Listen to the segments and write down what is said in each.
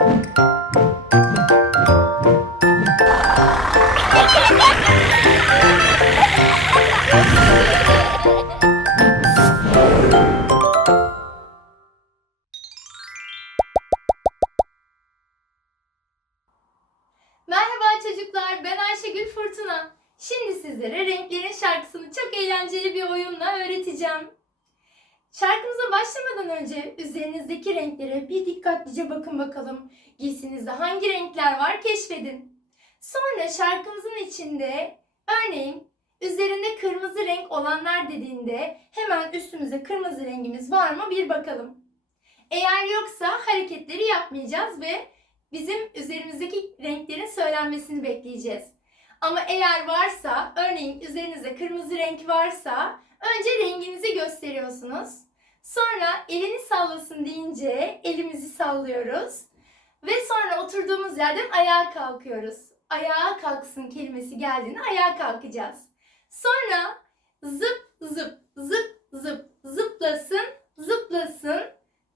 Merhaba çocuklar, ben Ayşegül Fırtına. Şimdi sizlere renklerin şarkısını çok eğlenceli bir oyunla öğreteceğim. Şarkımıza başlamadan önce üzerinizdeki renklere bir dikkatlice bakın bakalım. Giysinizde hangi renkler var keşfedin. Sonra şarkımızın içinde örneğin üzerinde kırmızı renk olanlar dediğinde hemen üstümüze kırmızı rengimiz var mı bir bakalım. Eğer yoksa hareketleri yapmayacağız ve bizim üzerimizdeki renklerin söylenmesini bekleyeceğiz. Ama eğer varsa, örneğin üzerinizde kırmızı renk varsa önce renginizi gösteriyorsunuz. Sonra elini sallasın deyince elimizi sallıyoruz. Ve sonra oturduğumuz yerden ayağa kalkıyoruz. Ayağa kalksın kelimesi geldiğinde ayağa kalkacağız. Sonra zıp zıp zıp zıp zıplasın zıplasın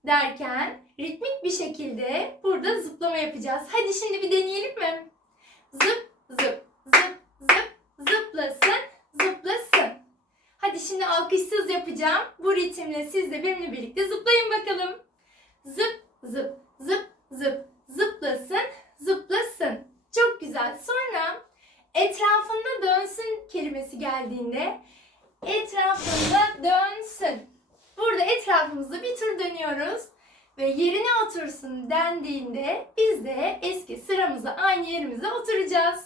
derken ritmik bir şekilde burada zıplama yapacağız. Hadi şimdi bir deneyelim mi? Zıp zıp zıp zıp zıplasın zıplasın. Hadi şimdi alkışsız yapacağım. Bu ritimle siz de benimle birlikte zıplayın bakalım. Zıp zıp zıp zıp zıplasın zıplasın. Çok güzel. Sonra etrafında dönsün kelimesi geldiğinde etrafında dönsün. Burada etrafımızda bir tur dönüyoruz ve yerine otursun dendiğinde biz de eski sıramıza aynı yerimize oturacağız.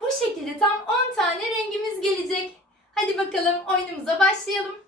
Bu şekilde tam 10 tane rengimiz gelecek. Hadi bakalım oyunumuza başlayalım.